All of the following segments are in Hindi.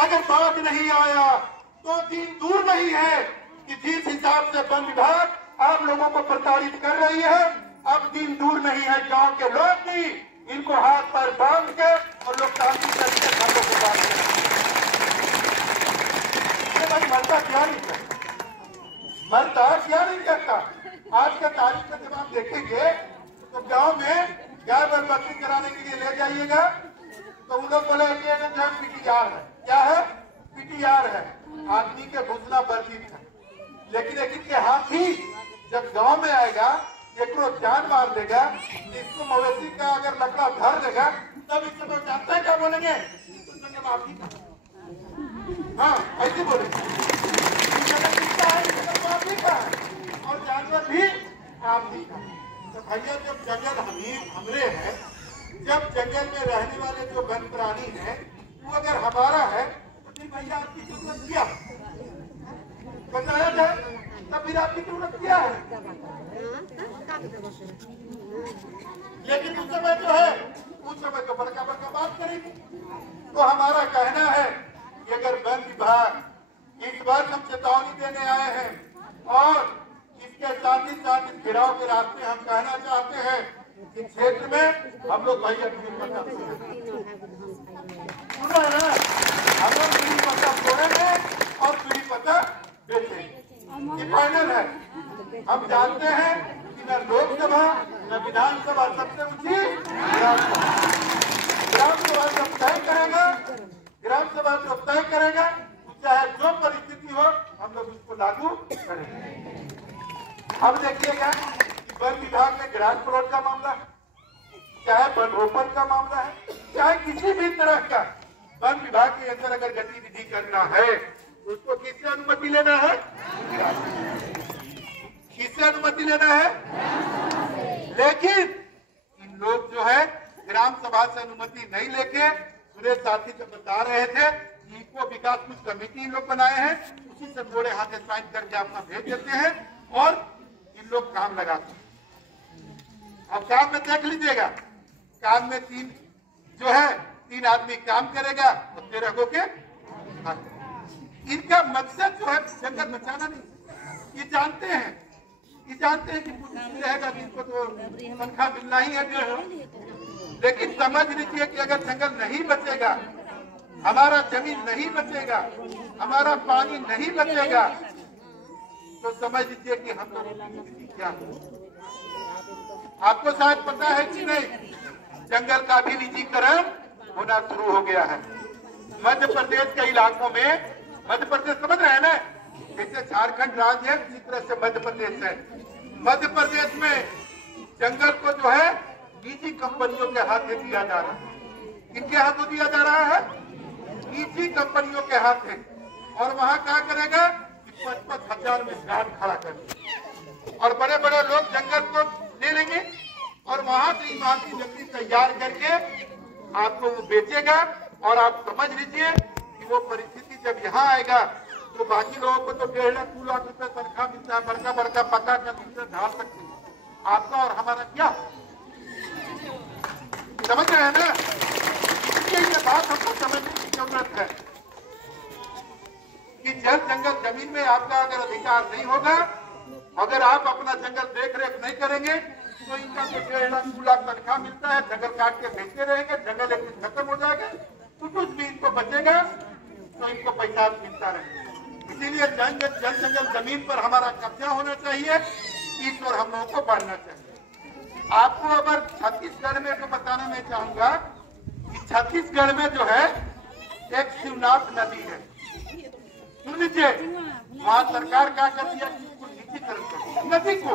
अगर बाघ नहीं आया तो दिन दूर नहीं है कि जिस हिसाब से वन विभाग आप लोगों को प्रताड़ित कर रही है, अब दिन दूर नहीं है गांव के लोग भी इनको हाथ पर बांध के और लोकतांत्रिक तरीके से हम लोग को बात करेंगे। भाई मरता क्या नहीं करता, मरता क्या नहीं करता। आज के तारीख में जब आप देखेंगे तो गांव में गाय बर बकरी कराने के लिए ले जाइएगा तो उन लोग बोले पीटीआर है। क्या है? पीटीआर है। आदमी के घुसना वर्जित है, लेकिन एक के हाथ ही जब गांव में आएगा एक जान मार देगा, इसको मवेशी का अगर लकड़ा धर देगा तब इस समय जानता है क्या बोलेंगे? माफी का, हाँ ऐसे बोलेंगे माफी का, और जानवर भी माफी का। तो भैया जब जंगल हमरे हैं, जब जंगल में रहने वाले जो वन प्राणी हैं वो अगर हमारा है तो फिर भैया आपकी जरूरत क्या बताया जाए, तब फिर आपकी जरूरत क्या है? लेकिन उस समय जो है उस समय तो बड़का बड़का बात करेगी। तो हमारा कहना है कि अगर वन विभाग इस बार हम चेतावनी देने आए हैं और इसके साथ ही इस घिराव के रास्ते हम कहना चाहते हैं कि क्षेत्र में हम लोग भैया पता सुन रहे हैं, हम लोग पीढ़ी पता छोड़ेंगे और पीढ़ी पता बेचेंगे। ये फाइनल है। हम जानते हैं कि न लोकसभा न विधानसभा, सबसे ऊंची ग्राम सभा जब तय करेगा, ग्राम सभा जब तय करेगा चाहे जो परिस्थिति हो हम लोग उसको लागू करेंगे। अब देखिएगा कि वन विभाग में ग्रास प्लॉट का मामला है, चाहे वन रोपण का मामला है, चाहे किसी भी तरह का वन विभाग के अंदर अगर गतिविधि करना है उसको किससे अनुमति लेना है? किससे अनुमति लेना है? लेकिन इन लोग जो है ग्राम सभा से अनुमति नहीं लेके, सुरेश साथी जो बता रहे थे इको विकास कुछ कमेटी इन लोग बनाए हैं, उसी से जोड़े हाथ साइन करके अपना भेज देते हैं और इन लोग काम लगाते हैं। अब काम में देख लीजिएगा, काम में तीन आदमी काम करेगा और 13 को के इनका मकसद जो है जंगल बचाना नहीं। ये जानते हैं कि पुलिस रहेगा कि इनको तो तनख्वाह मिलना ही है, लेकिन समझ लीजिए कि अगर जंगल नहीं बचेगा, हमारा जमीन नहीं बचेगा, हमारा पानी नहीं बचेगा तो समझ लीजिए कि हम लोगों की स्थिति क्या है। आपको शायद पता है कि नहीं, जंगल का भी निजीकरण होना शुरू हो गया है। मध्य प्रदेश के इलाकों में, मध्य प्रदेश समझ रहे हैं ना, जैसे झारखंड राज्य है उसी तरह से मध्य प्रदेश है। मध्य प्रदेश में जंगल को जो है निजी कंपनियों के हाथ में दिया जा रहा है। किनके हाथों दिया जा रहा है? निजी कंपनियों के हाथ में। और वहाँ क्या करेगा कि 55,000 में गार्ड खड़ा कर और बड़े बड़े लोग जंगल को ले लेंगे और वहाँ से इमारती लकड़ी तैयार करके आपको वो बेचेगा। और आप समझ लीजिए कि वो परिस्थिति जब यहाँ आएगा तो बाकी लोगों को तो 1.5 लाख 2 लाख रुपए तनख्वाह मिलता है, बड़का बड़का पक्का का दूसरे ढाल सकते हैं। आपका और हमारा क्या समझ रहे हैं ना? इसलिए ये बात हमको समझने की जरूरत है कि जल जंगल जमीन में आपका अगर अधिकार नहीं होगा, अगर आप अपना जंगल देख रेख नहीं करेंगे तो इनका तो 1.5 लाख 2 लाख तनख्वाह मिलता है, जंगल काट के बेचते रहेंगे, जंगल एक दिन खत्म हो जाएगा तो कुछ भी इनको बचेगा तो इनको पैसा मिलता रहेगा। इसीलिए जल जंगल जमीन पर हमारा कब्जा होना चाहिए, इस पर हम लोगों को बढ़ना चाहिए। आपको अगर छत्तीसगढ़ में तो बताना मैं चाहूंगा कि छत्तीसगढ़ में जो है एक शिवनाथ नदी है। सुन लीजिए, वहाँ सरकार क्या कर दिया कि उसको निजीकरण कर दिया नदी को।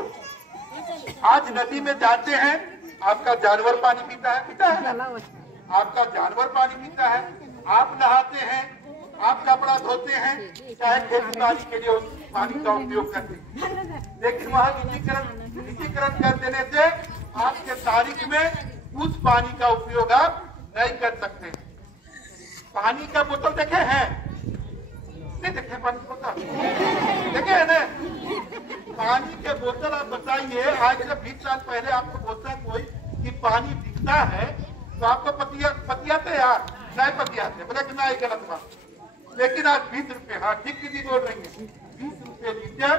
आज नदी में जाते हैं, आपका जानवर पानी पीता है, आपका जानवर पानी पीता है, आप नहाते हैं, आप कपड़ा धोते हैं, चाहे खेती बाड़ी के लिए उस पानी का उपयोग करते हैं। लेकिन वहाँ निजीकरण कर देने से आज के तारीख में उस पानी का उपयोग आप नहीं कर सकते। पानी का बोतल देखे हैं? नहीं देखे पानी की बोतल? देखे है ना? पानी के बोतल आप बताइए, आज से 20 साल पहले आपको बोलता कोई कि पानी दिखता है तो आपको पतियाते यार नहीं पतियाते, बोले कि ना गलत बात। लेकिन आज 20 रुपए, हाँ ठीक दीदी बोल रही है, 20 रुपए लीटर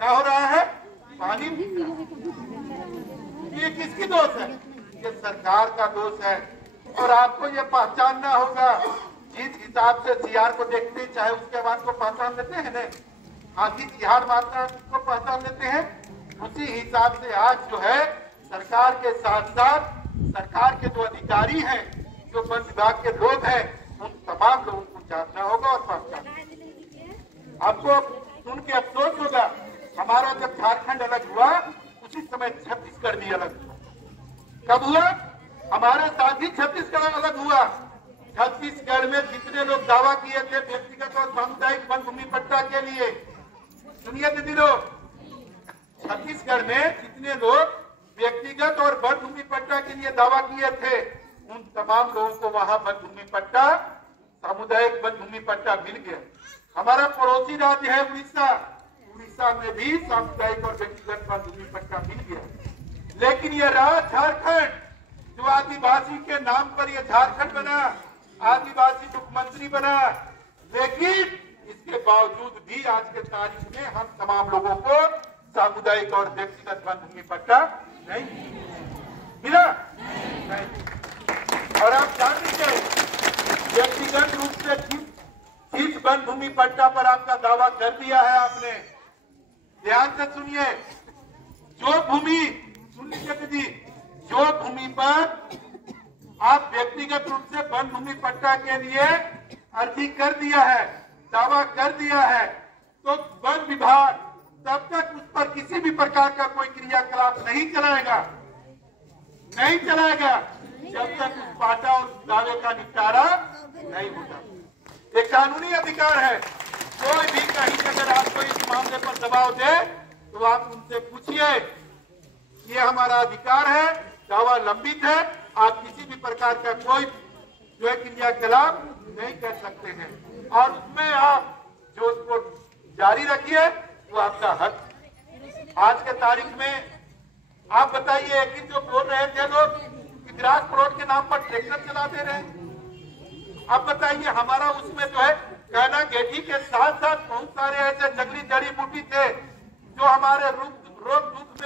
क्या हो रहा है, पानी। ये किसकी दोष है? ये सरकार का दोष है। और आपको ये पहचानना होगा, जिस हिसाब से सीआर को देखते चाहे उसके बाद को पहचान लेते हैं ना, आधी तिहाड़ मात्रा को पहचान लेते हैं, उसी हिसाब से आज जो है सरकार के साथ साथ सरकार के जो अधिकारी हैं, जो वन विभाग के लोग हैं, उन तमाम लोगों को जानना होगा और पहचानना। आपको सुन के अफसोस होगा, हमारा जब झारखंड अलग हुआ उसी समय छत्तीसगढ़ भी अलग हुआ। कब हुआ? हमारे साथ ही छत्तीसगढ़ अलग हुआ। छत्तीसगढ़ में जितने लोग दावा किए थे व्यक्तिगत और सामुदायिक वन भूमि पट्टा के लिए, सुनिए दीदी लोग, छत्तीसगढ़ में जितने लोग व्यक्तिगत और वन भूमि पट्टा के लिए दावा किए थे, उन तमाम लोगों को वहां वन भूमि पट्टा, सामुदायिक वन भूमि पट्टा मिल गया। हमारा पड़ोसी राज्य है उड़ीसा, उड़ीसा में भी सामुदायिक और व्यक्तिगत वन भूमि पट्टा मिल गया। लेकिन यह राज्य झारखंड, जो आदिवासी के नाम पर यह झारखंड बना, आदिवासी मुख्यमंत्री बना, लेकिन इसके बावजूद भी आज के तारीख में हम तमाम लोगों को सामुदायिक और व्यक्तिगत वन भूमि पट्टा नहीं मिला। नहीं। और आप जान लीजिए, व्यक्तिगत रूप से जिस वन भूमि पट्टा पर आपका दावा कर दिया है आपने, ध्यान से सुनिए, जो भूमि, सुन लीजिए दीदी, जो भूमि पर आप व्यक्तिगत रूप से वन भूमि पट्टा के लिए अर्जी कर दिया है, दावा कर दिया है, तो वन विभाग तब तक उस पर किसी भी प्रकार का कोई क्रियाकलाप नहीं चलाएगा, नहीं चलाएगा, जब तक उस पाटा और दावे का निपटारा नहीं होता। एक कानूनी अधिकार है, कोई भी कहीं अगर आपको इस मामले पर दबाव दे तो आप उनसे पूछिए, ये हमारा अधिकार है, दावा लंबित है, आप किसी भी प्रकार का कोई जो है क्रियाकलाप नहीं कर सकते हैं, और उसमें आप जो उसको जारी रखिए, वो आपका हक। आज के तारीख में आप बताइए, एक ही जो बोल रहे थे लोग कि ग्रास प्लॉट के नाम पर ट्रैक्टर चला दे रहे हैं, अब बताइए हमारा उसमें जो है कहना गेठी के साथ साथ बहुत सारे ऐसे जंगली जड़ी बूटी थे जो हमारे रोग दुख में